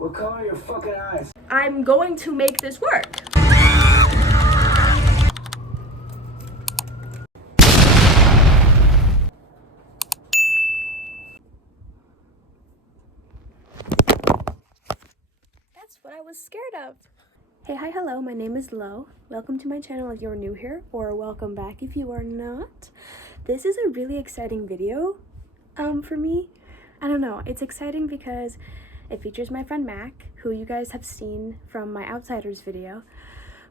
What color are your fucking eyes? I'm going to make this work. That's what I was scared of. Hey, hi, hello, my name is Lo. Welcome to my channel if you're new here, or welcome back if you are not. This is a really exciting video for me. I don't know, it's exciting because it features my friend Mac, who you guys have seen from my Outsiders video,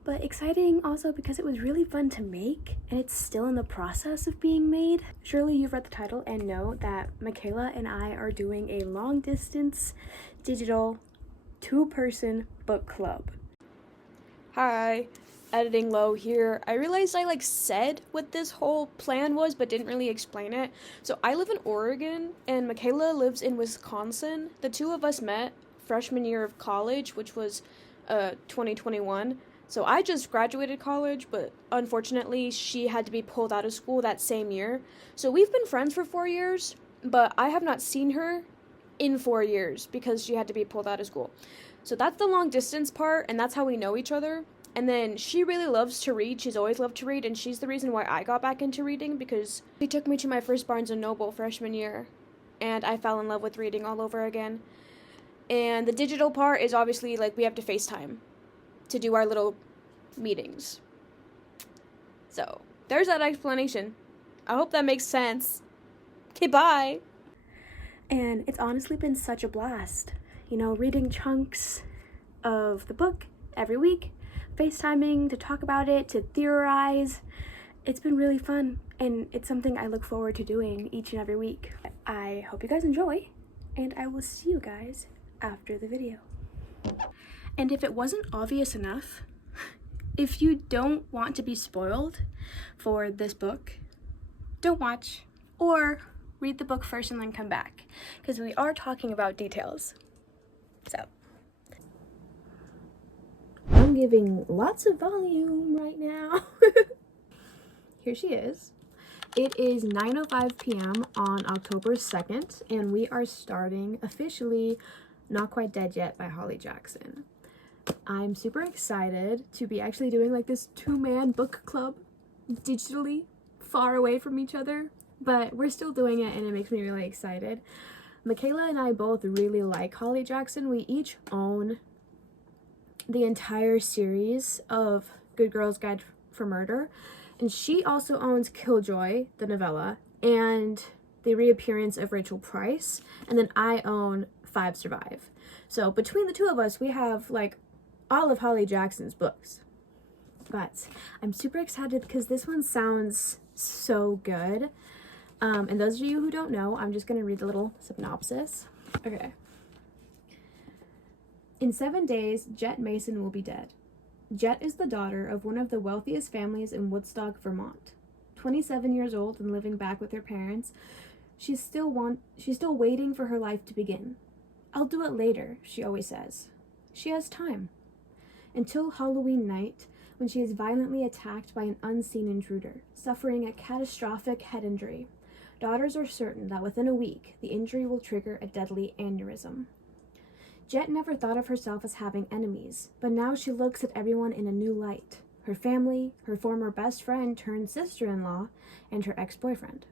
but exciting also because it was really fun to make and it's still in the process of being made. Surely you've read the title and know that Macayla and I are doing a long distance digital 2-person book club. Hi, editing Low here. I realized I said what this whole plan was but didn't really explain it. So I live in Oregon and Macayla lives in Wisconsin. The two of us met freshman year of college, which was 2021. So I just graduated college, but unfortunately she had to be pulled out of school that same year. So we've been friends for 4 years, but I have not seen her in 4 years because she had to be pulled out of school. So that's the long distance part, and that's how we know each other. And then she really loves to read. She's always loved to read, and she's the reason why I got back into reading, because she took me to my first Barnes & Noble freshman year, and I fell in love with reading all over again. And the digital part is obviously, we have to FaceTime to do our little meetings. So, there's that explanation. I hope that makes sense. Okay, bye! And it's honestly been such a blast. You know, reading chunks of the book every week, FaceTiming to talk about it, to theorize. It's been really fun, and it's something I look forward to doing each and every week. I hope you guys enjoy, and I will see you guys after the video. And if it wasn't obvious enough, if you don't want to be spoiled for this book, don't watch, or read the book first and then come back, because we are talking about details. So, I'm giving lots of volume right now. Here she is. It is 9:05 p.m. on October 2nd, and we are starting officially Not Quite Dead Yet by Holly Jackson. I'm super excited to be actually doing this 2-man book club digitally, far away from each other, but we're still doing it and it makes me really excited. Macayla and I both really like Holly Jackson. We each own the entire series of Good Girl's Guide for Murder, and she also owns Killjoy, the novella, and the reappearance of Rachel Price, and then I own Five Survive. So between the two of us, we have all of Holly Jackson's books. But I'm super excited because this one sounds so good. And those of you who don't know, I'm just going to read the little synopsis. Okay. In 7 days, Jet Mason will be dead. Jet is the daughter of one of the wealthiest families in Woodstock, Vermont. 27 years old and living back with her parents, she's still waiting for her life to begin. I'll do it later, she always says. She has time. Until Halloween night, when she is violently attacked by an unseen intruder, suffering a catastrophic head injury. Daughters are certain that within a week, the injury will trigger a deadly aneurysm. Jet never thought of herself as having enemies, but now she looks at everyone in a new light. Her family, her former best friend turned sister-in-law, and her ex-boyfriend.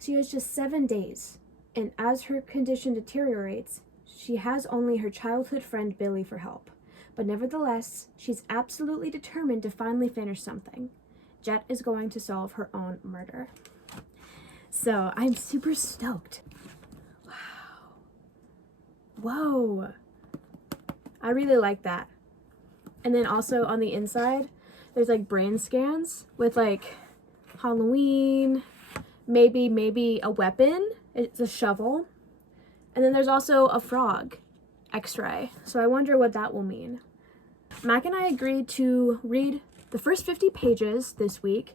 She has just 7 days, and as her condition deteriorates, she has only her childhood friend Billy for help. But nevertheless, she's absolutely determined to finally finish something. Jet is going to solve her own murder. So, I'm super stoked. Wow. Whoa. I really like that. And then also on the inside, there's brain scans with Halloween, maybe a weapon. It's a shovel. And then there's also a frog x-ray. So I wonder what that will mean. Mac and I agreed to read the first 50 pages this week,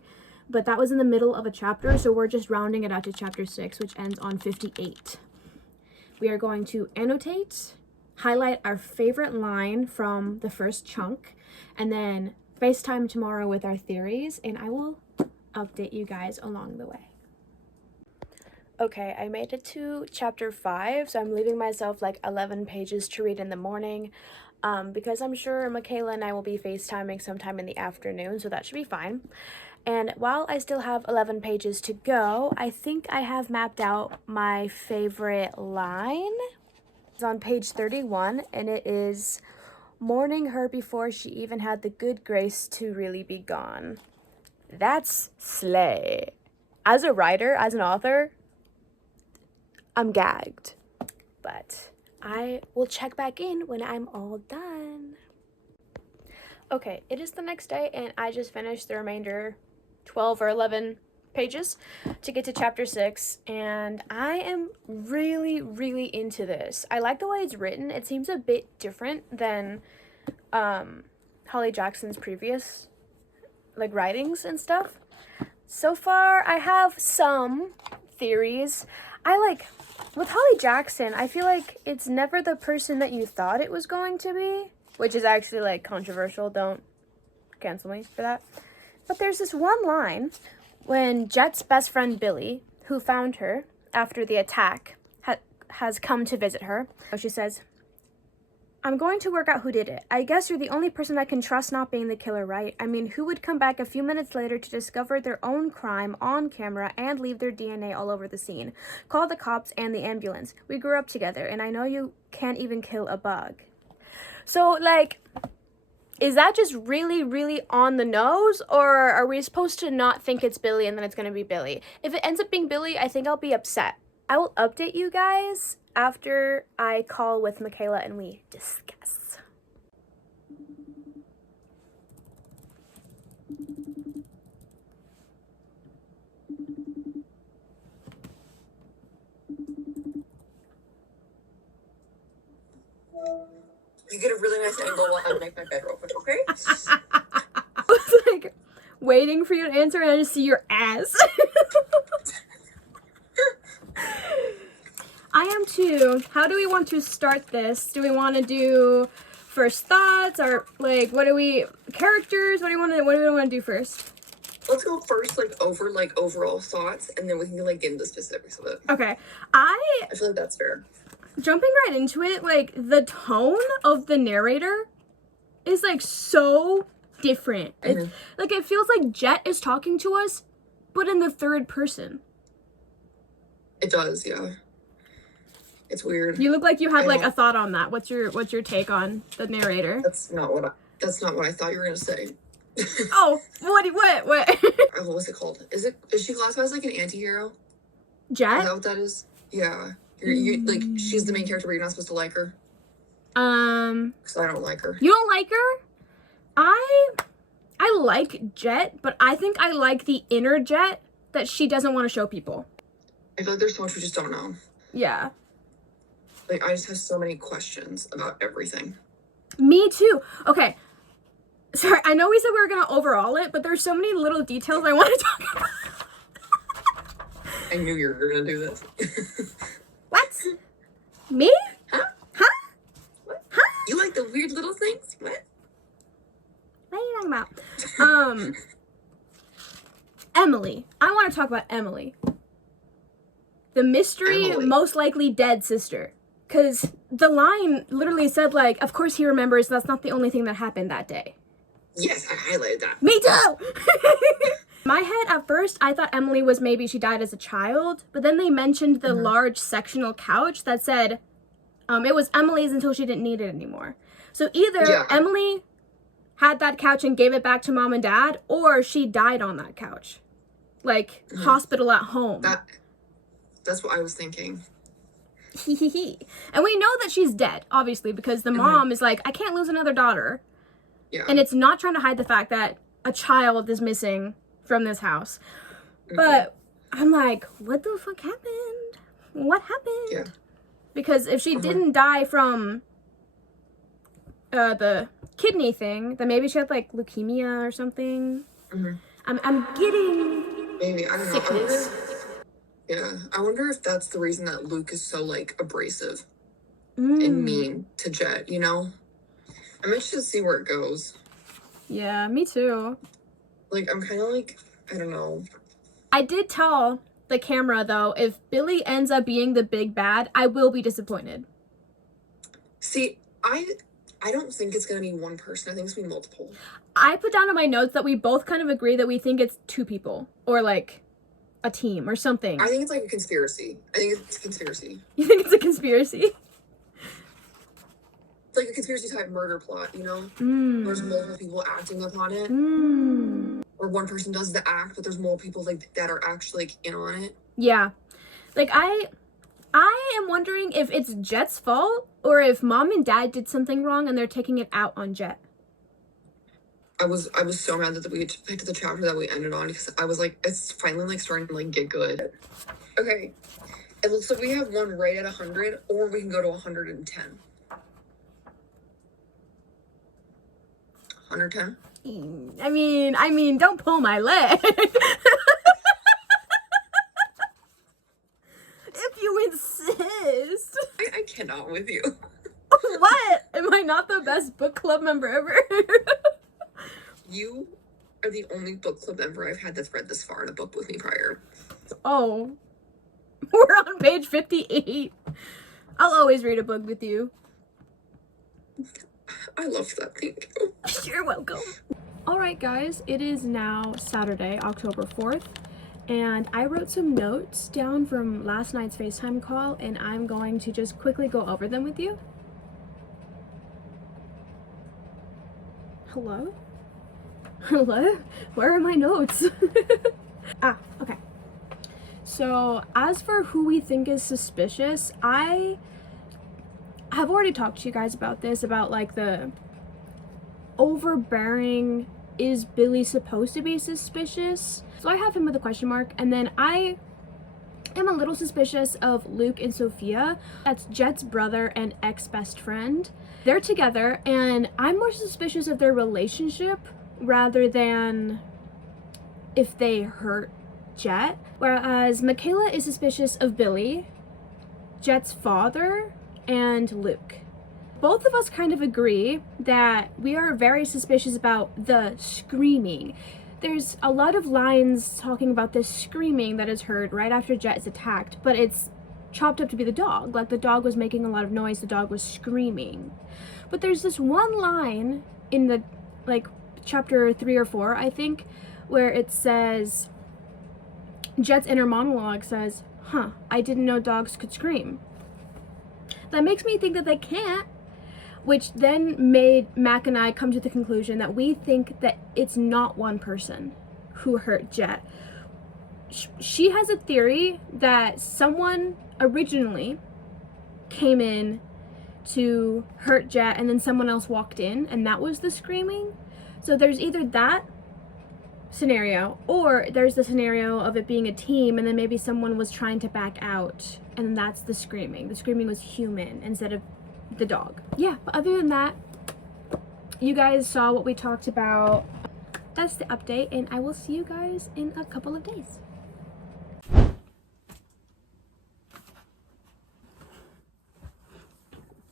but that was in the middle of a chapter, so we're just rounding it out to chapter 6, which ends on 58. We are going to annotate, highlight our favorite line from the first chunk, and then FaceTime tomorrow with our theories, and I will update you guys along the way. Okay, I made it to chapter 5, so I'm leaving myself like 11 pages to read in the morning, because I'm sure Macayla and I will be FaceTiming sometime in the afternoon, so that should be fine. And while I still have 11 pages to go, I think I have mapped out my favorite line. It's on page 31, and it is, "Mourning her before she even had the good grace to really be gone." That's slay. As a writer, as an author, I'm gagged. But I will check back in when I'm all done. Okay, it is the next day, and I just finished the remainder 12 or 11 pages to get to chapter 6, and I am really, really into this. I like the way it's written. It seems a bit different than Holly Jackson's previous like writings and stuff. So far, I have some theories. With Holly Jackson, I feel like it's never the person that you thought it was going to be, which is actually like controversial. Don't cancel me for that. But there's this one line when Jet's best friend Billy, who found her after the attack, has come to visit her. She says, "I'm going to work out who did it. I guess you're the only person I can trust not being the killer, right? I mean, who would come back a few minutes later to discover their own crime on camera and leave their DNA all over the scene? Call the cops and the ambulance. We grew up together, and I know you can't even kill a bug." So, like, is that just really, really on the nose? Or are we supposed to not think it's Billy and then it's going to be Billy? If it ends up being Billy, I think I'll be upset. I will update you guys after I call with Macayla and we discuss. You get a really nice angle while I make my bed real quick, okay? I was like waiting for you to answer and I just see your ass. I am too. How do we want to start this? Do we want to do first thoughts or like characters? What do we want to do first? Let's go first, overall thoughts, and then we can get into the specifics of it. Okay. I feel like that's fair. Jumping right into it, like the tone of the narrator is like so different. Mm-hmm. It feels like Jet is talking to us, but in the third person. It does, yeah. It's weird. You look like you had a thought on that. What's your take on the narrator? That's not what I thought you were gonna say. Oh, what? What was it called? Is she classified as like an anti-hero? Jet? Is that what that is? Yeah. You she's the main character, but you're not supposed to like her. Because I don't like her. You don't like her? I like Jet, but I think I like the inner Jet that she doesn't want to show people. I feel like there's so much we just don't know. Yeah. I just have so many questions about everything. Me too. Okay. Sorry, I know we said we were going to overall it, but there's so many little details I want to talk about. I knew you were going to do this. What? Me? Huh? Huh? What? Huh? You like the weird little things? What? What are you talking about? Emily. I want to talk about Emily. The mystery, most likely dead sister. Because the line literally said, of course he remembers. That's not the only thing that happened that day. Yes, I highlighted that. Me too! My head, at first, I thought Emily was maybe she died as a child. But then they mentioned the large sectional couch that said it was Emily's until she didn't need it anymore. So either Emily had that couch and gave it back to mom and dad, or she died on that couch. Hospital at home. That's what I was thinking. And we know that she's dead, obviously, because the mom is like, I can't lose another daughter. Yeah. And it's not trying to hide the fact that a child is missing from this house. But I'm like, what the fuck happened? What happened? Yeah. Because if she didn't die from the kidney thing, then maybe she had leukemia or something. I'm getting maybe, I don't sickness. know. Yeah, I wonder if that's the reason that Luke is so, abrasive and mean to Jet, you know? I'm interested to see where it goes. Yeah, me too. I'm kind of I don't know. I did tell the camera, though, if Billy ends up being the big bad, I will be disappointed. See, I don't think it's gonna be one person. I think it's gonna be multiple. I put down in my notes that we both kind of agree that we think it's 2 people, or like a team or something. I think it's like a conspiracy. I think it's a conspiracy. You think it's a conspiracy? It's like a conspiracy type murder plot, you know? There's multiple people acting upon it. Or one person does the act, but there's more people like that are actually like in on it. Yeah. Like I am wondering if it's Jet's fault or if mom and dad did something wrong and they're taking it out on Jet. I was so mad that we picked the chapter that we ended on because I was like, it's finally like starting to like get good. Okay. It looks like we have one right at 100, or we can go to 110. 110? I mean, don't pull my leg. If you insist. I cannot with you. What? Am I not the best book club member ever? You are the only book club member I've had that's read this far in a book with me prior. Oh. We're on page 58. I'll always read a book with you. I love that. Thank you. You're welcome. Alright guys, it is now Saturday, October 4th, and I wrote some notes down from last night's FaceTime call, and I'm going to just quickly go over them with you. Hello? Hello? Where are my notes? Okay. So, as for who we think is suspicious, I have already talked to you guys about this, about like the overbearing, is Billy supposed to be suspicious? So I have him with a question mark, and then I am a little suspicious of Luke and Sophia. That's Jet's brother and ex-best friend. They're together, and I'm more suspicious of their relationship rather than if they hurt Jet. Whereas Macayla is suspicious of Billy, Jet's father, and Luke. Both of us kind of agree that we are very suspicious about the screaming. There's a lot of lines talking about this screaming that is heard right after Jet is attacked, but it's chopped up to be the dog. Like, the dog was making a lot of noise, the dog was screaming. But there's this one line in the, like, chapter 3 or 4, I think, where it says, Jet's inner monologue says, I didn't know dogs could scream. That makes me think that they can't, which then made Mac and I come to the conclusion that we think that it's not one person who hurt Jet. She has a theory that someone originally came in to hurt Jet and then someone else walked in and that was the screaming. So there's either that scenario or there's the scenario of it being a team and then maybe someone was trying to back out and then that's the screaming. The screaming was human instead of the dog. Yeah, but other than that, you guys saw what we talked about. That's the update, and I will see you guys in a couple of days.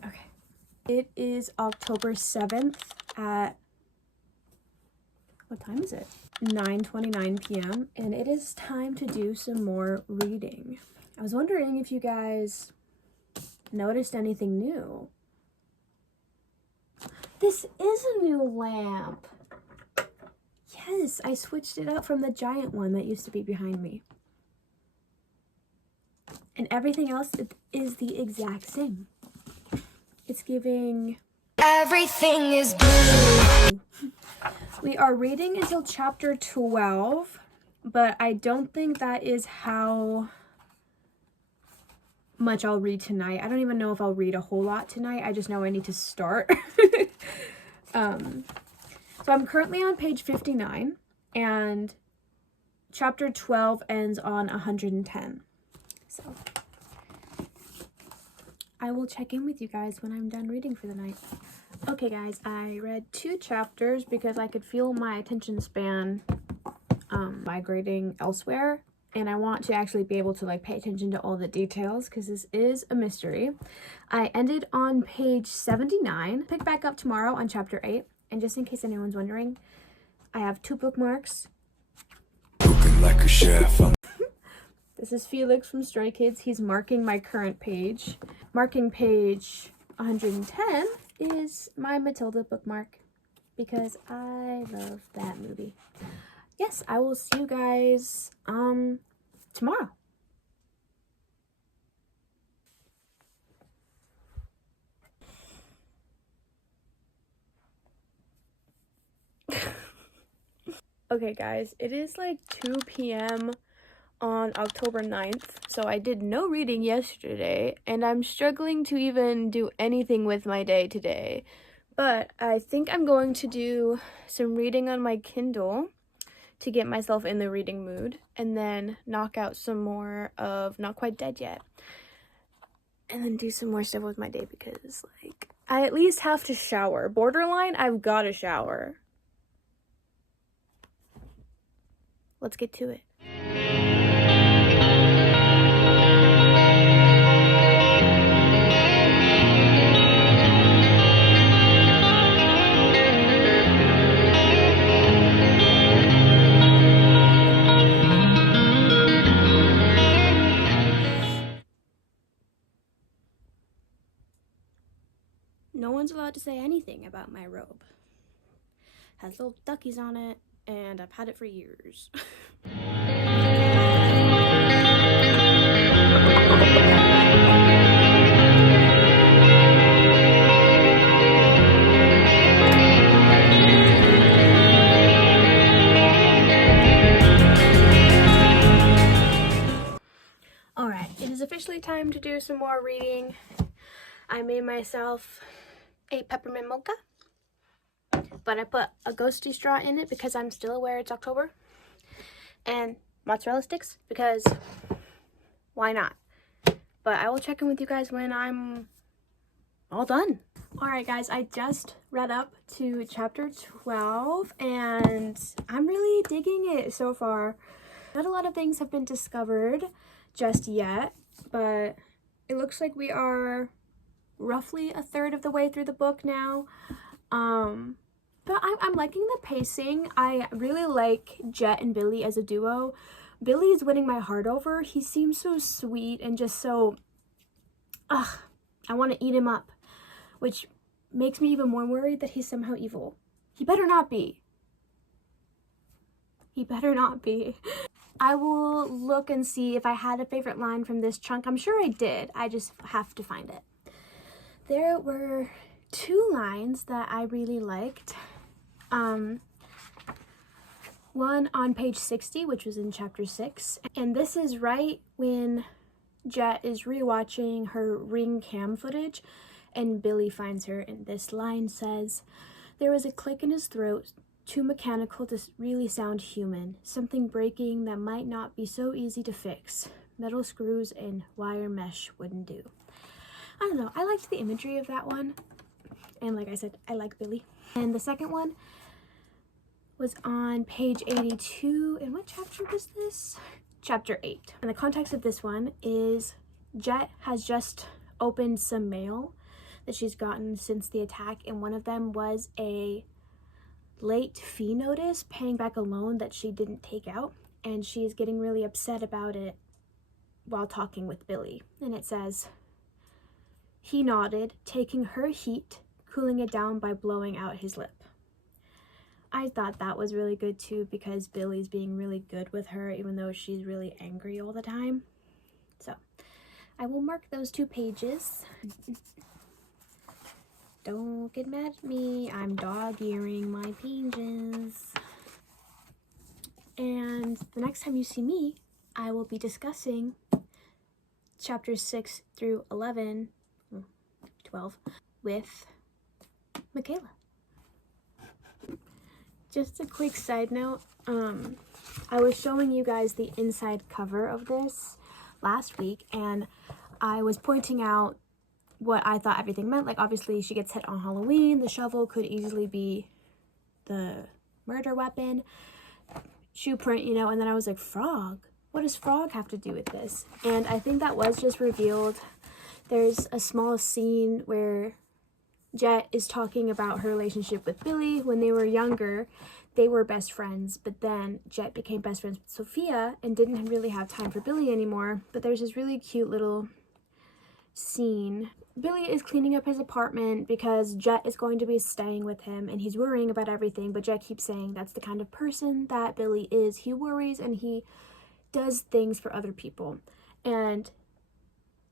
Okay. It is October 7th at, what time is it? 9:29 p.m. and it is time to do some more reading. I was wondering if you guys noticed anything new. This is a new lamp. Yes, I switched it out from the giant one that used to be behind me. And everything else is the exact same. It's giving... everything is blue. We are reading until chapter 12, but I don't think that is how much I'll read tonight. I don't even know if I'll read a whole lot tonight. I just know I need to start. So I'm currently on page 59 and chapter 12 ends on 110. So I will check in with you guys when I'm done reading for the night. Okay guys, I read 2 chapters because I could feel my attention span migrating elsewhere. And I want to actually be able to like pay attention to all the details because this is a mystery. I ended on page 79. Pick back up tomorrow on chapter 8. And just in case anyone's wondering, I have 2 bookmarks. Cooking like a chef. This is Felix from Stray Kids. He's marking my current page. Marking page 110 is my Matilda bookmark because I love that movie. Yes, I will see you guys tomorrow. Okay guys, it is like 2 p.m. on October 9th, so I did no reading yesterday, and I'm struggling to even do anything with my day today. But I think I'm going to do some reading on my Kindle to get myself in the reading mood, and then knock out some more of Not Quite Dead Yet. And then do some more stuff with my day because, like, I at least have to shower. Borderline, I've got to shower. Let's get to it. No one's allowed to say anything about my robe. Has little duckies on it, and I've had it for years. Alright, it is officially time to do some more reading. I made myself a peppermint mocha, but I put a ghosty straw in it because I'm still aware it's October, and mozzarella sticks because why not? But I will check in with you guys when I'm all done. Alright guys, I just read up to chapter 12 and I'm really digging it so far. Not a lot of things have been discovered just yet, but it looks like we are roughly a third of the way through the book now. But I'm liking the pacing. I really like Jet and Billy as a duo. Billy is winning my heart over. He seems so sweet and just so, I want to eat him up, which makes me even more worried that he's somehow evil. He better not be. He better not be. I will look and see if I had a favorite line from this chunk. I'm sure I did. I just have to find it. There were 2 lines that I really liked. One on page 60, which was in chapter 6. And this is right when Jet is rewatching her ring cam footage and Billy finds her, and this line says, "There was a click in his throat, too mechanical to really sound human. Something breaking that might not be so easy to fix. Metal screws and wire mesh wouldn't do." I don't know, I liked the imagery of that one. And like I said, I like Billy. And the second one was on page 82. And what chapter was this? Chapter 8. And the context of this one is Jet has just opened some mail that she's gotten since the attack, and one of them was a late fee notice paying back a loan that she didn't take out, and she's getting really upset about it while talking with Billy. And it says, "He nodded, taking her heat, cooling it down by blowing out his lip." I thought that was really good too, because Billy's being really good with her even though she's really angry all the time. So I will mark those 2 pages. Don't get mad at me, I'm dog-earing my pages. And the next time you see me, I will be discussing chapters 6 through 11, 12, with Macayla. Just a quick side note, I was showing you guys the inside cover of this last week, and I was pointing out what I thought everything meant. Like, obviously she gets hit on Halloween, the shovel could easily be the murder weapon, shoe print, you know, and then I was like, frog? What does frog have to do with this? And I think that was just revealed. There's a small scene where Jet is talking about her relationship with Billy. When they were younger, they were best friends, but then Jet became best friends with Sophia and didn't really have time for Billy anymore. But there's this really cute little scene. Billy is cleaning up his apartment because Jet is going to be staying with him and he's worrying about everything, but Jet keeps saying that's the kind of person that Billy is. He worries and he does things for other people. And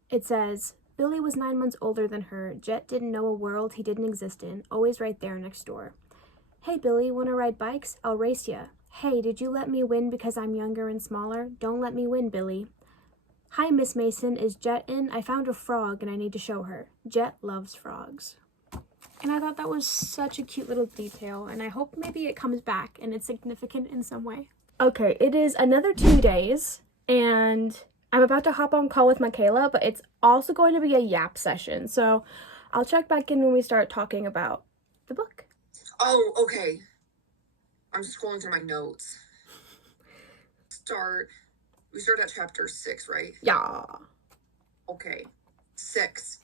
it says, Billy was 9 months older than her. Jet didn't know a world he didn't exist in, always right there next door. Hey Billy, wanna ride bikes? I'll race ya. Hey, did you let me win because I'm younger and smaller? Don't let me win, Billy. Hi, Miss Mason, is Jet in? I found a frog and I need to show her. Jet loves frogs. And I thought that was such a cute little detail, and I hope maybe it comes back and it's significant in some way. Okay, it is another 2 days, and I'm about to hop on call with Macayla, but it's also going to be a yap session, so I'll check back in when we start talking about the book. Oh, okay. I'm just scrolling through my notes. We start at chapter 6, right? Yeah. Okay. 6.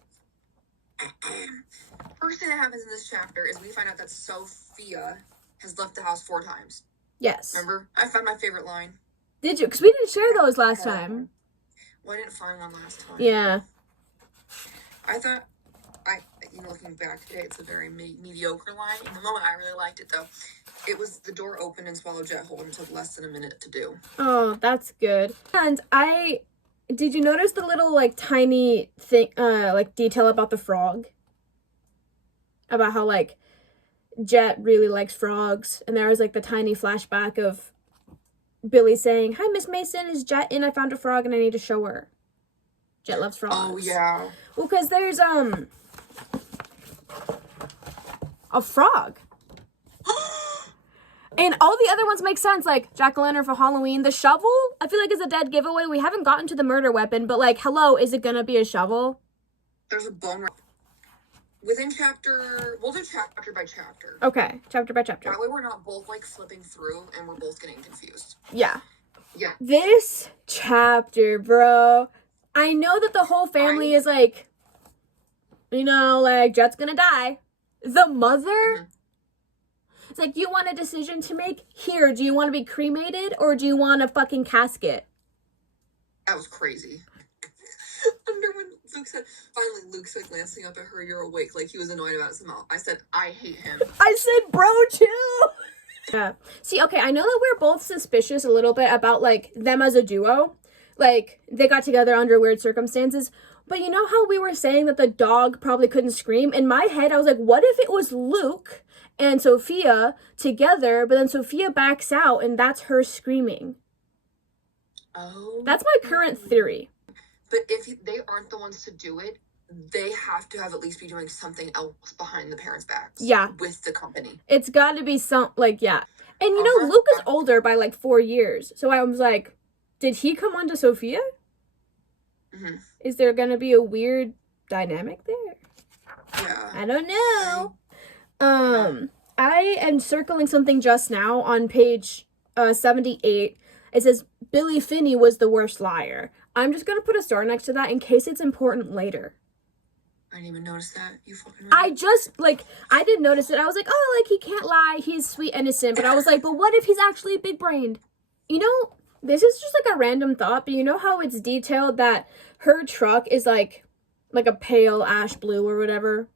First thing that happens in this chapter is we find out that Sophia has left the house 4 times. Yes. Remember? I found my favorite line. Did you? Because we didn't share those last time. Well, I didn't find one last time. Yeah. I thought, looking back today, it's a very mediocre line. In the moment, I really liked it, though. It was the door opened and swallowed Jet whole, and it took less than a minute to do. Oh, that's good. And did you notice the little, like, tiny thing, like, detail about the frog? About how, like, Jet really likes frogs, and there was, like, the tiny flashback of Billy saying, Hi, Miss Mason, is Jet in? I found a frog and I need to show her. Jet loves frogs. Oh, yeah. Well, because there's, a frog. And all the other ones make sense, like jack-o'-lantern for Halloween. The shovel, I feel like is a dead giveaway. We haven't gotten to the murder weapon, but like, hello, is it gonna be a shovel? There's a bone within chapter. We'll do chapter by chapter. Okay, chapter by chapter. That way we're not both like flipping through and we're both getting confused. Yeah. Yeah. This chapter, bro. I know that the whole family is like, like Jet's gonna die. The mother. Mm-hmm. It's like, you want a decision to make? Here, do you want to be cremated or do you want a fucking casket? That was crazy. Under when Luke said glancing up at her, you're awake, like he was annoyed about somehow. I said, I hate him. I said, bro, chill. Yeah. See, okay, I know that we're both suspicious a little bit about, like, them as a duo. Like, they got together under weird circumstances. But you know how we were saying that the dog probably couldn't scream? In my head, I was like, what if it was Luke and Sophia together, but then Sophia backs out and that's her screaming? Oh. That's my current theory. But if they aren't the ones to do it, they have to have at least be doing something else behind the parents' backs. Yeah. With the company. It's got to be yeah. And Luke is older by like 4 years. So I was like, did he come on to Sophia? Mm-hmm. Is there going to be a weird dynamic there? Yeah. I don't know. I am circling something just now on page 78. It says, Billy Finney was the worst liar. I'm just going to put a star next to that in case it's important later. I didn't even notice that. You fucking right. I didn't notice it. I was like, oh, like, he can't lie. He's sweet, innocent. But I was like, but what if he's actually big-brained? This is just like a random thought, but you know how it's detailed that her truck is like a pale ash blue or whatever?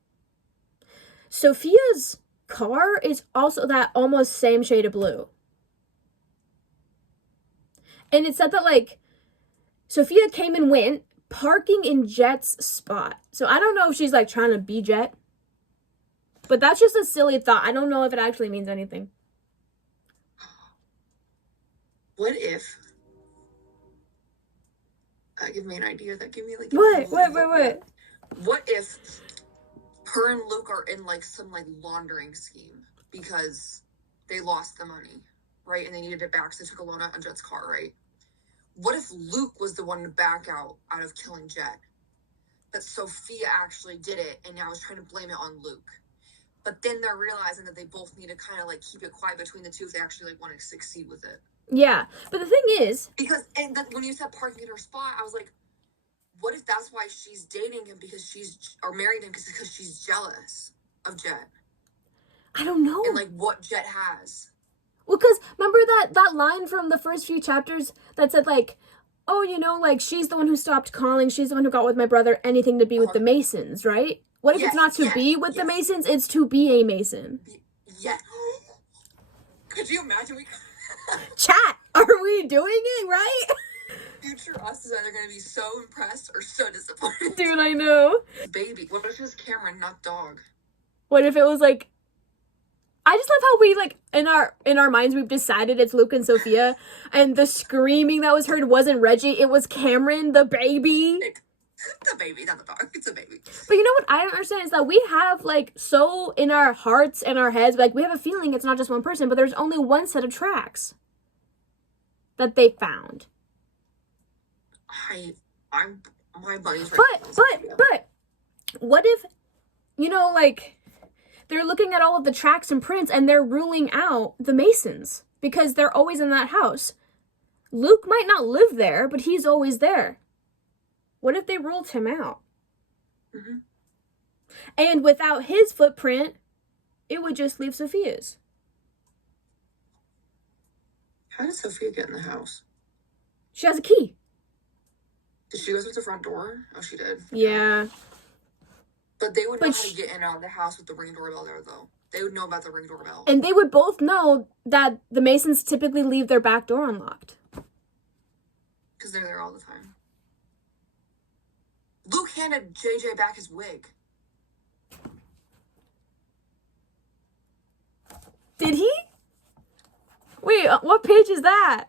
Sophia's car is also that almost same shade of blue. And it said that, like, Sophia came and went, parking in Jet's spot. So I don't know if she's, like, trying to be Jet. But that's just a silly thought. I don't know if it actually means anything. What if... give me an idea. That give me, like... What? What if her and Luke are in, like, some, like, laundering scheme because they lost the money, right? And they needed it back, so they took a loan out on Jet's car, right? What if Luke was the one to back out of killing Jet? But Sophia actually did it and now is trying to blame it on Luke. But then they're realizing that they both need to kind of, like, keep it quiet between the two if they actually, like, want to succeed with it. Yeah, but the thing is... Because, and then when you said parking in her spot, I was like, what if that's why she's dating him or married him because she's jealous? of Jet? I don't know. And, like, what Jet has? Well, because remember that line from the first few chapters that said, like, oh, you know, like, she's the one who stopped calling. She's the one who got with my brother. Anything to be with the Masons, right? What if it's not to be with the Masons? It's to be a Mason. Yeah. Could you imagine? Chat, are we doing it right? Future us is either going to be so impressed or so disappointed. Dude, I know. Baby. What if it was Cameron, not dog? What if it was, like... I just love how we, like, in our minds, we've decided it's Luke and Sophia, and the screaming that was heard wasn't Reggie, it was Cameron, the baby. The baby, not the dog. It's a baby. But you know what I don't understand is that we have, like, so in our hearts and our heads, like, we have a feeling it's not just one person, but there's only one set of tracks that they found. My buddy's right. But, what if, you know, like, they're looking at all of the tracks and prints and they're ruling out the Masons because they're always in that house. Luke might not live there, but he's always there. What if they ruled him out? Mm-hmm. And without his footprint, it would just leave Sophia's. How did Sophia get in the house? She has a key. Did she go through the front door? Oh, she did. Yeah. But they would know how to get in and out of the house with the Ring doorbell there, though. They would know about the Ring doorbell. And they would both know that the Masons typically leave their back door unlocked. Because they're there all the time. Luke handed JJ back his wig. Did he? Wait, what page is that?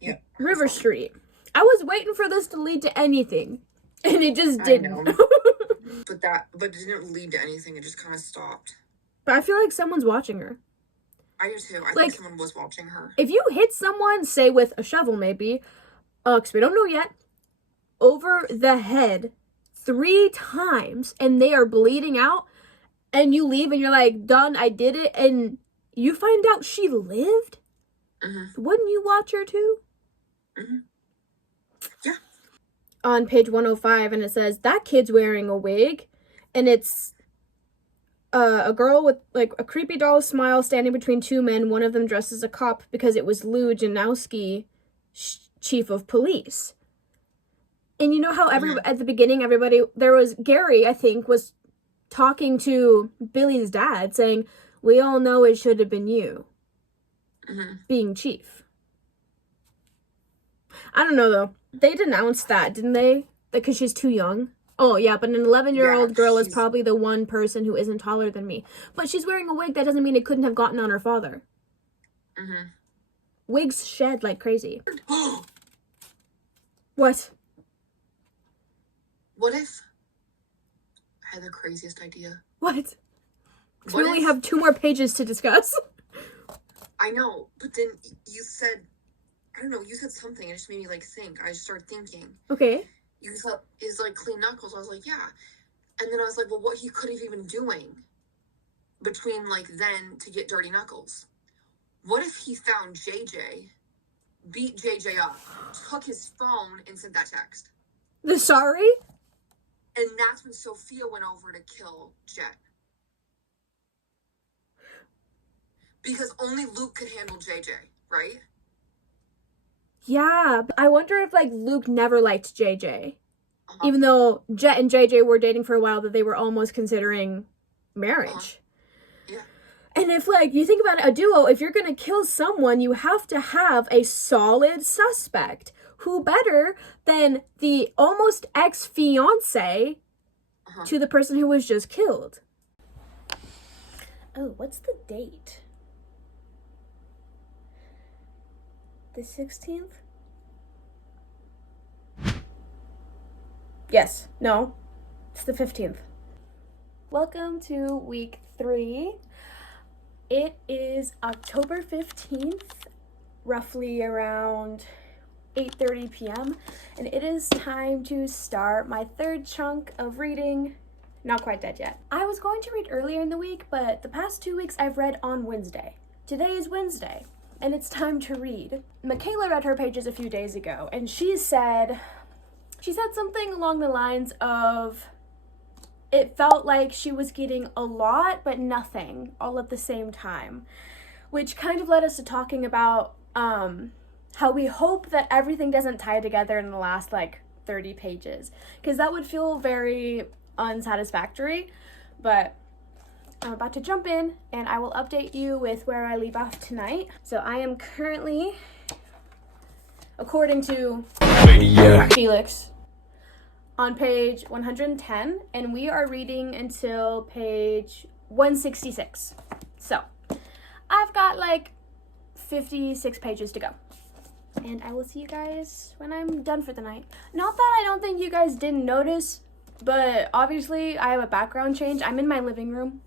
Yeah. River Street. I was waiting for this to lead to anything, and it just didn't. I know. but it didn't lead to anything. It just kind of stopped. But I feel like someone's watching her. I do too. I like, think someone was watching her. If you hit someone, say with a shovel maybe, because we don't know yet, over the head 3 times, and they are bleeding out, and you leave and you're like, done, I did it, and you find out she lived, wouldn't you watch her too? Yeah. On page 105, and it says, that kid's wearing a wig, and it's a girl with, like, a creepy doll smile standing between 2 men, one of them dressed as a cop because it was Lou Janowski, chief of police. And you know how at the beginning, everybody, there was Gary, I think, was talking to Billy's dad, saying, we all know it should have been you, being chief. I don't know, though. They denounced that, didn't they? Because she's too young. Oh, yeah, but an 11-year-old girl is probably the one person who isn't taller than me. But she's wearing a wig. That doesn't mean it couldn't have gotten on her father. Wigs shed like crazy. What? What if I had the craziest idea? What? We only have 2 more pages to discuss. I know, but then you said, I don't know, you said something, and it just made me, like, think. I just started thinking. Okay. You thought, is, like, clean knuckles? I was like, yeah. And then I was like, well, what he could have even doing between, like, then to get dirty knuckles? What if he found JJ, beat JJ up, took his phone, and sent that text? The sorry? And that's when Sophia went over to kill Jet. Because only Luke could handle JJ, right? Yeah. I wonder if, like, Luke never liked JJ. Even though Jet and JJ were dating for a while, that they were almost considering marriage. Yeah. And if, like, you think about it, a duo, if you're going to kill someone, you have to have a solid suspect. Who better than the almost ex-fiance to the person who was just killed? Oh, what's the date? The 16th? Yes. No. It's the 15th. Welcome to week 3. It is October 15th, roughly around 8:30 p.m. and it is time to start my 3rd chunk of reading. Not quite dead yet. I was going to read earlier in the week, but the past 2 weeks I've read on Wednesday. Today is Wednesday, and it's time to read. Macayla read her pages a few days ago, and she said something along the lines of, it felt like she was getting a lot but nothing all at the same time, which kind of led us to talking about how we hope that everything doesn't tie together in the last like 30 pages, because that would feel very unsatisfactory. But I'm about to jump in and I will update you with where I leave off tonight. So I am currently, according to Felix, on page 110, and we are reading until page 166. So I've got like 56 pages to go, and I will see you guys when I'm done for the night. Not that I don't think you guys didn't notice, but obviously I have a background change. I'm in my living room,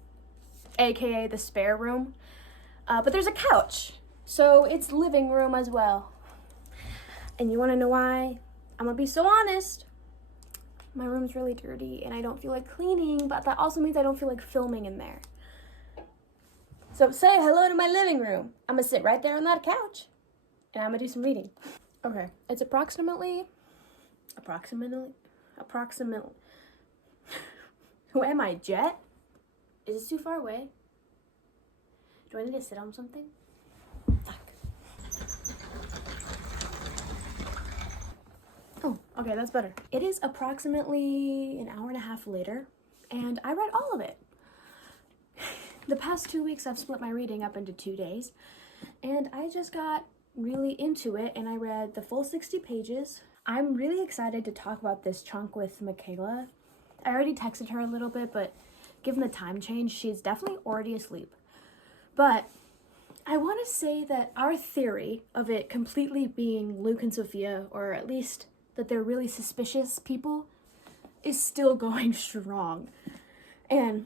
aka the spare room, but there's a couch, so it's living room as well. And you want to know why? I'm gonna be so honest. My room's really dirty and I don't feel like cleaning, but that also means I don't feel like filming in there. So say hello to my living room. I'm gonna sit right there on that couch and I'm gonna do some reading. Okay, it's approximately. Who am I, Jet? Is this too far away? Do I need to sit on something? Fuck. Oh, okay, that's better. It is approximately an hour and a half later, and I read all of it. The past 2 weeks, I've split my reading up into 2 days, and I just got really into it, and I read the full 60 pages. I'm really excited to talk about this chunk with Macayla. I already texted her a little bit, but given the time change, she's definitely already asleep. But I want to say that our theory of it completely being Luke and Sophia, or at least that they're really suspicious people, is still going strong. And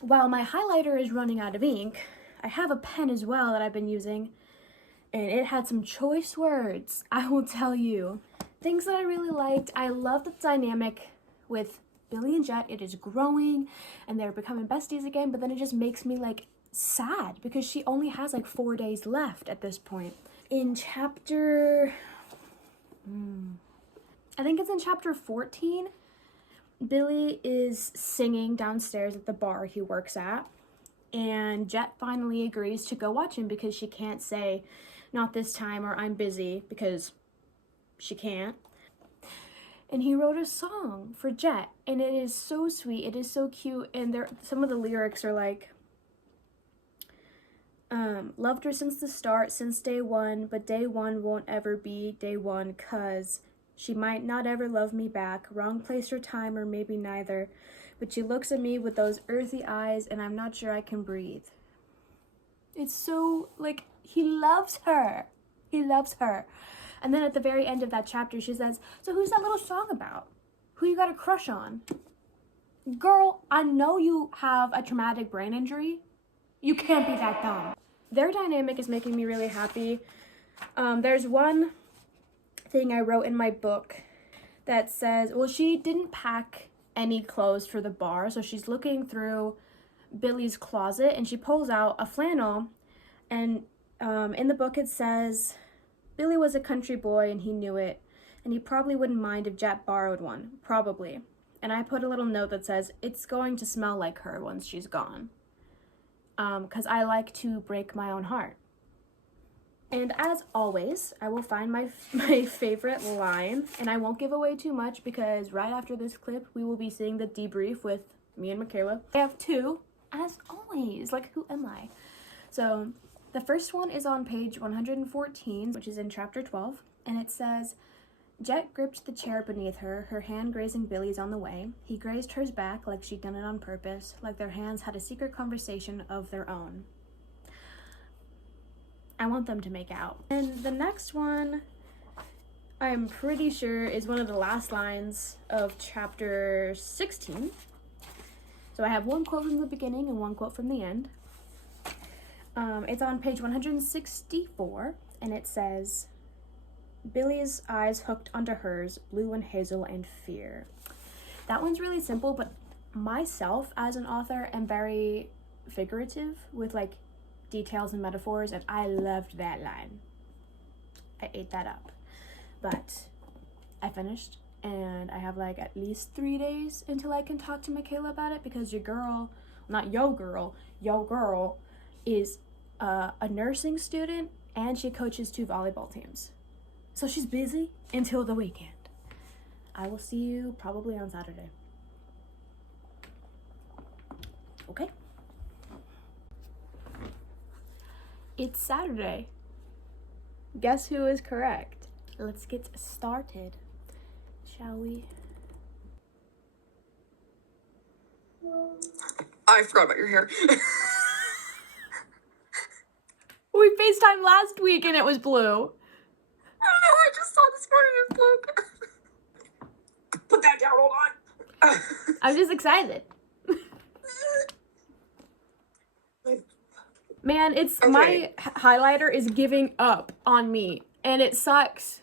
while my highlighter is running out of ink, I have a pen as well that I've been using, and it had some choice words, I will tell you. Things that I really liked. I love the dynamic with Billy and Jet. It is growing and they're becoming besties again, but then it just makes me like sad because she only has like 4 days left at this point. In chapter I think it's in chapter 14, Billy is singing downstairs at the bar he works at, and Jet finally agrees to go watch him because she can't say not this time or I'm busy, because she can't. And he wrote a song for Jet, and it is so sweet, it is so cute, and some of the lyrics are like, loved her since the start, since day one, but day one won't ever be day one, 'cause she might not ever love me back, wrong place or time, or maybe neither, but she looks at me with those earthy eyes, and I'm not sure I can breathe. It's so, like, he loves her. He loves her. And then at the very end of that chapter, she says, so who's that little song about? Who you got a crush on? Girl, I know you have a traumatic brain injury. You can't be that dumb. Their dynamic is making me really happy. There's one thing I wrote in my book that says, well, she didn't pack any clothes for the bar, so she's looking through Billy's closet and she pulls out a flannel, and in the book it says, Billy was a country boy and he knew it, and he probably wouldn't mind if Jet borrowed one, probably. And I put a little note that says, it's going to smell like her once she's gone. 'Cause I like to break my own heart. And as always, I will find my favorite line, and I won't give away too much because right after this clip, we will be seeing the debrief with me and Macayla. I have two, as always, like who am I? So the first one is on page 114, which is in chapter 12, and it says, Jet gripped the chair beneath her, her hand grazing Billy's on the way. He grazed hers back like she'd done it on purpose, like their hands had a secret conversation of their own. I want them to make out. And the next one, I'm pretty sure, is one of the last lines of chapter 16. So I have one quote from the beginning and one quote from the end. It's on page 164, and it says, Billy's eyes hooked onto hers, blue and hazel and fear. That one's really simple, but myself as an author am very figurative with like details and metaphors, and I loved that line. I ate that up. But I finished, and I have like at least 3 days until I can talk to Macayla about it, because your girl is a nursing student, and she coaches 2 volleyball teams. So she's busy until the weekend. I will see you probably on Saturday. Okay? It's Saturday. Guess who is correct? Let's get started, shall we? I forgot about your hair. We FaceTimed last week and it was blue. No, I just saw this morning it was blue. Put that down, hold on. I'm just excited. Man, it's Okay. my highlighter is giving up on me, and it sucks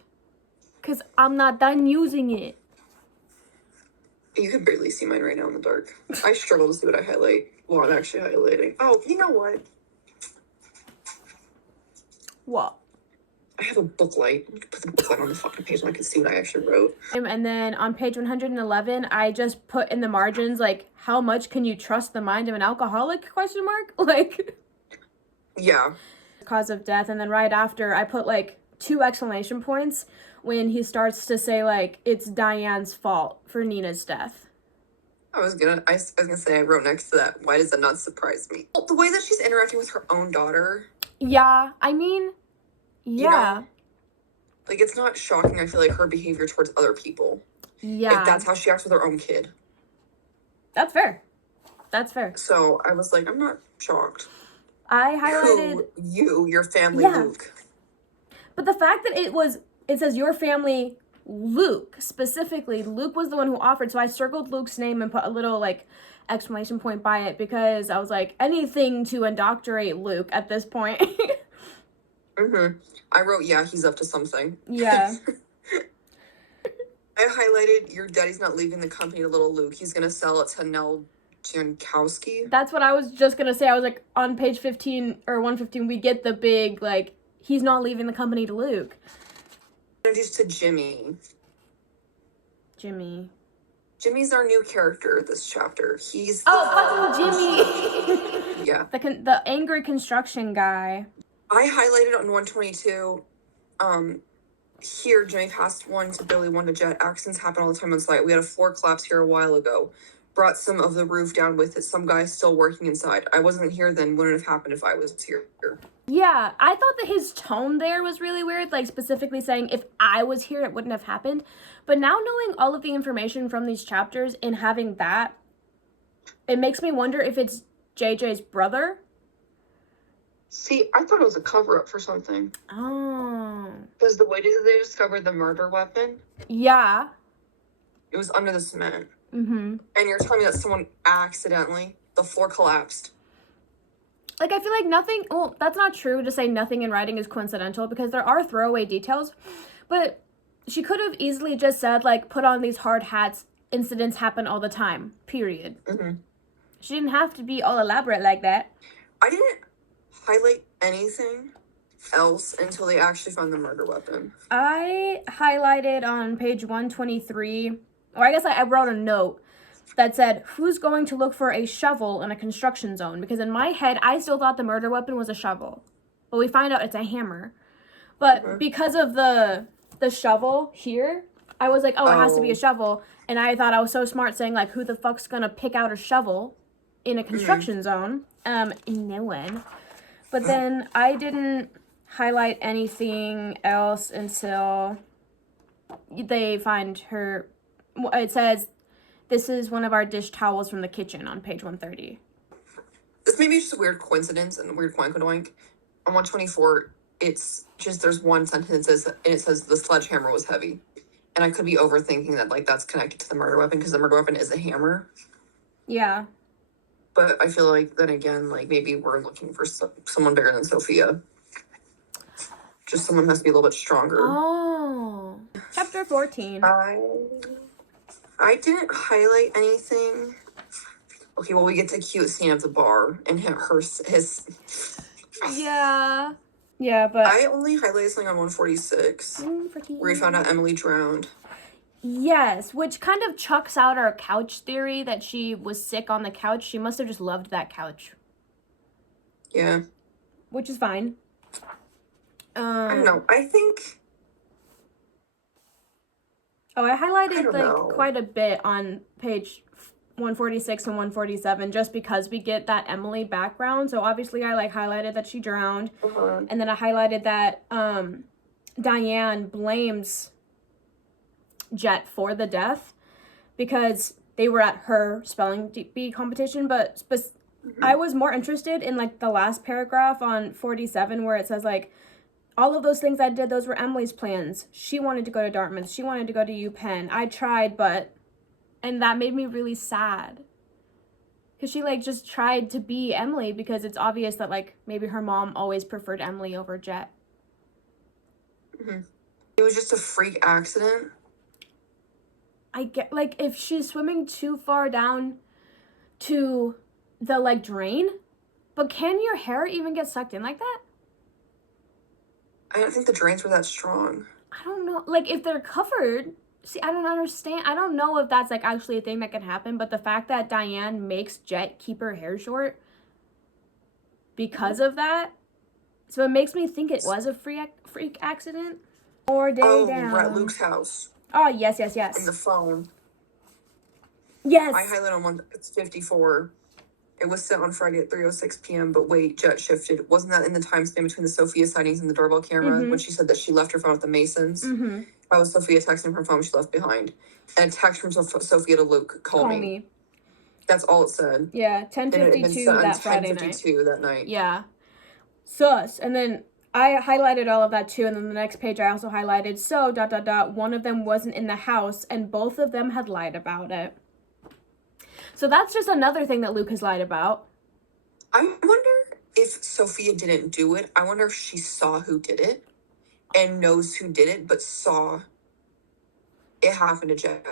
because I'm not done using it. You can barely see mine right now in the dark. I struggle to see what I highlight while I'm actually highlighting. Oh, you know what? What? I have a book light. Put the book light on the fucking page so I can see what I actually wrote. And then on page 111, I just put in the margins, like, how much can you trust the mind of an alcoholic, question mark? Like, Yeah. cause of death. And then right after, I put, like, 2 exclamation points when he starts to say, like, it's Diane's fault for Nina's death. I was gonna say, I wrote next to that, why does that not surprise me? Well, the way that she's interacting with her own daughter. Yeah, I mean, yeah. You know, like, it's not shocking, I feel like, her behavior towards other people. Yeah. If that's how she acts with her own kid. That's fair. That's fair. So, I was like, I'm not shocked. I highlighted... Your family, Yeah. Luke. But the fact that it says your family, Luke, specifically, Luke was the one who offered, so I circled Luke's name and put a little, like, exclamation point by it, because I was like, anything to indoctrinate Luke at this point. Mm-hmm. I wrote, yeah, he's up to something. Yeah. I highlighted, your daddy's not leaving the company to little Luke. He's going to sell it to Nell Jankowski. That's what I was just gonna say. I was like, on page 15 or 115, we get the big, like, he's not leaving the company to Luke. Introduced to Jimmy. Jimmy's our new character this chapter. He's fucking Jimmy. Yeah. The angry construction guy. I highlighted on 122, here, Jimmy passed one to Billy, one to Jet. Accidents happen all the time on site. We had a floor collapse here a while ago. Brought some of the roof down with it. Some guy's still working inside. I wasn't here then. Wouldn't have happened if I was here. Yeah, I thought that his tone there was really weird, like specifically saying if I was here, it wouldn't have happened. But now knowing all of the information from these chapters and having that, it makes me wonder if it's JJ's brother. See, I thought it was a cover-up for something. Oh. Because the way that they discovered the murder weapon, Yeah. it was under the cement. Mm-hmm. And you're telling me that someone accidentally, the floor collapsed. Like, I feel like nothing, well, that's not true to say nothing in writing is coincidental, because there are throwaway details, but she could have easily just said, like, put on these hard hats, incidents happen all the time, period. Mm-hmm. She didn't have to be all elaborate like that. I didn't highlight anything else until they actually found the murder weapon. I highlighted on page 123, or I guess I wrote a note that said, who's going to look for a shovel in a construction zone? Because in my head, I still thought the murder weapon was a shovel. But we find out it's a hammer. But because of the shovel here, I was like, oh, it has to be a shovel. And I thought I was so smart saying, like, who the fuck's gonna pick out a shovel in a construction zone? No one. But then I didn't highlight anything else until they find her. It says, this is one of our dish towels from the kitchen on page 130. This may be just a weird coincidence and a weird coincidence. On 124, it's just, there's one sentence and it says the sledgehammer was heavy. And I could be overthinking that, like, that's connected to the murder weapon because the murder weapon is a hammer. Yeah. But I feel like, then again, like, maybe we're looking for someone bigger than Sophia. Just someone who has to be a little bit stronger. Oh. Chapter 14. I didn't highlight anything. Okay, well, we get the cute scene of the bar and his. Yeah. Yeah, but I only highlighted something on 146 where he found out Emily drowned. Yes, which kind of chucks out our couch theory that she was sick on the couch. She must have just loved that couch. Yeah. Which is fine. I don't know. I think... Oh, I highlighted, I don't know. quite a bit on page 146 and 147 just because we get that Emily background. So obviously I, highlighted that she drowned. And then I highlighted that Diane blames Jet for the death because they were at her spelling bee competition. But I was more interested in, the last paragraph on 47 where it says, all of those things I did, those were Emily's plans. She wanted to go to Dartmouth. She wanted to go to UPenn. I tried, and that made me really sad. Because she, just tried to be Emily because it's obvious that, maybe her mom always preferred Emily over Jet. Mm-hmm. It was just a freak accident. I get, if she's swimming too far down to the, drain, but can your hair even get sucked in like that? I don't think the drains were that strong. I don't know. If they're covered, see, I don't understand. I don't know if that's, actually a thing that can happen, but the fact that Diane makes Jet keep her hair short because of that, so it makes me think it was a freak accident. Or day down. We're at Luke's house. Oh, yes. In the phone. Yes. I highlighted on it's 54. It was sent on Friday at 3:06 p.m., but wait, Jet shifted. Wasn't that in the time span between the Sophia sightings and the doorbell camera when she said that she left her phone at the Masons? That was Sophia texting from her phone she left behind. And a text from Sophia to Luke, call me. That's all it said. Yeah, 10:52 that Friday night. 10:52 that night. Yeah. Sus. And then I highlighted all of that too, and then the next page I also highlighted, so, ... one of them wasn't in the house, and both of them had lied about it. So that's just another thing that Luke has lied about. I wonder if Sophia didn't do it. I wonder if she saw who did it and knows who did it, but saw it happen to Jet.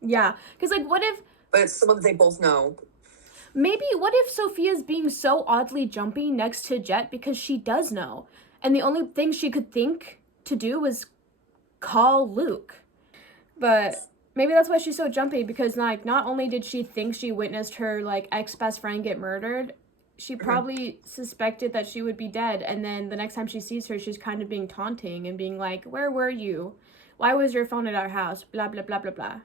Yeah, because, what if... But it's someone that they both know. Maybe, what if Sophia's being so oddly jumpy next to Jet because she does know, and the only thing she could think to do was call Luke? But... maybe that's why she's so jumpy, because, not only did she think she witnessed her, ex-best friend get murdered, she probably suspected that she would be dead, and then the next time she sees her, she's kind of being taunting and being like, where were you? Why was your phone at our house? Blah, blah, blah, blah, blah.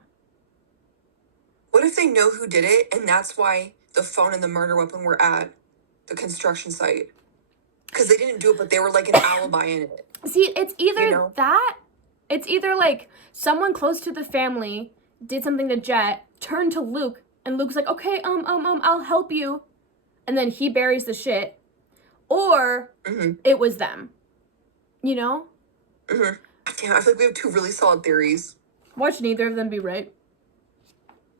What if they know who did it, and that's why the phone and the murder weapon were at the construction site? Because they didn't do it, but they were, an alibi in it. See, it's either that... it's either, someone close to the family did something to Jet, turned to Luke, and Luke's like, okay, I'll help you. And then he buries the shit. Or it was them. You know? Damn, I feel like we have two really solid theories. Watch neither of them be right.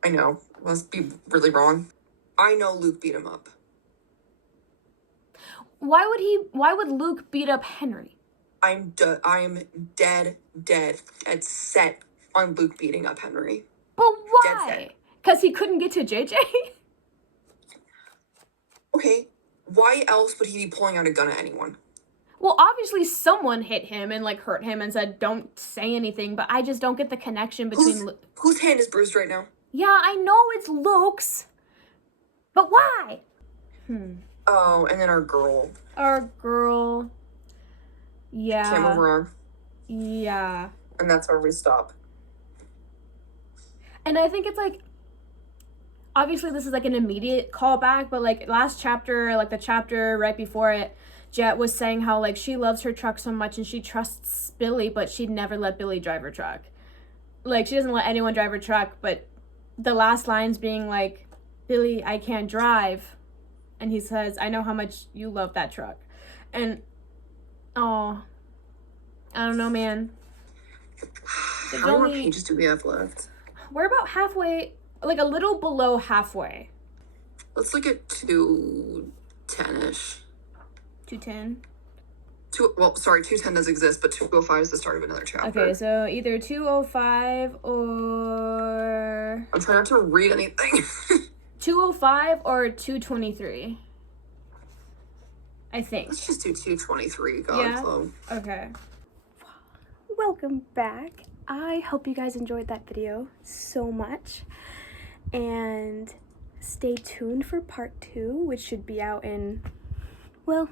I know. Must be really wrong. I know Luke beat him up. Why would Luke beat up Henry? I am dead set on Luke beating up Henry. But why? Because he couldn't get to JJ? Okay, why else would he be pulling out a gun at anyone? Well, obviously someone hit him and, hurt him and said, don't say anything, but I just don't get the connection between... Whose hand is bruised right now? Yeah, I know it's Luke's. But why? Oh, and then our girl. Yeah. Came over. Yeah. And that's where we stop. And I think it's obviously this is an immediate callback, but last chapter, the chapter right before it, Jet was saying how she loves her truck so much and she trusts Billy, but she'd never let Billy drive her truck. She doesn't let anyone drive her truck, but the last lines being Billy, I can't drive. And he says, I know how much you love that truck. And oh, I don't know, man. How many more pages do we have left? We're about halfway, a little below halfway. Let's look at 210-ish. 210? 210 does exist, but 205 is the start of another chapter. Okay, so either 205 or... I'm trying not to read anything. 205 or 223. I think. Let's just do 223, Yeah? Godflow. Okay. Welcome back. I hope you guys enjoyed that video so much, and stay tuned for part 2, which should be out in, well,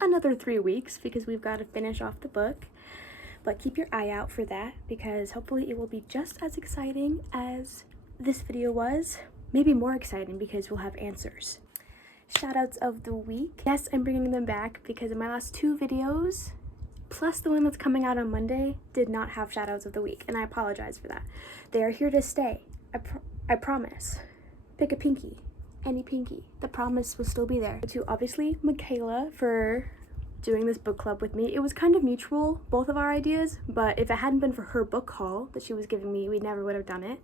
another 3 weeks because we've got to finish off the book. But keep your eye out for that because hopefully it will be just as exciting as this video was, maybe more exciting because we'll have answers. Shoutouts of the week. Yes, I'm bringing them back because in my last 2 videos, plus the one that's coming out on Monday, did not have shoutouts of the week, and I apologize for that. They are here to stay. I promise. Pick a pinky. Any pinky. The promise will still be there. To obviously Macayla for doing this book club with me. It was kind of mutual, both of our ideas, but if it hadn't been for her book haul that she was giving me, we never would have done it.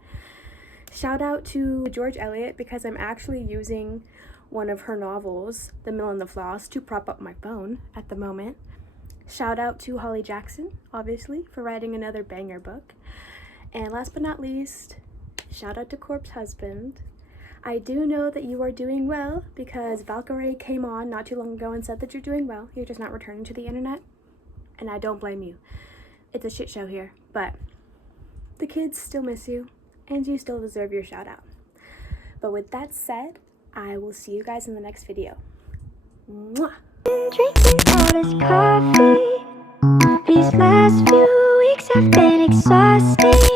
Shout out to George Eliot because I'm actually using one of her novels, The Mill and the Floss, to prop up my phone at the moment. Shout out to Holly Jackson, obviously, for writing another banger book. And last but not least, shout out to Corpse Husband. I do know that you are doing well because Valkyrie came on not too long ago and said that you're doing well. You're just not returning to the internet. And I don't blame you. It's a shit show here, but the kids still miss you and you still deserve your shout out. But with that said, I will see you guys in the next video. Mwah! Drinking all this coffee. These last few weeks have been exhausting.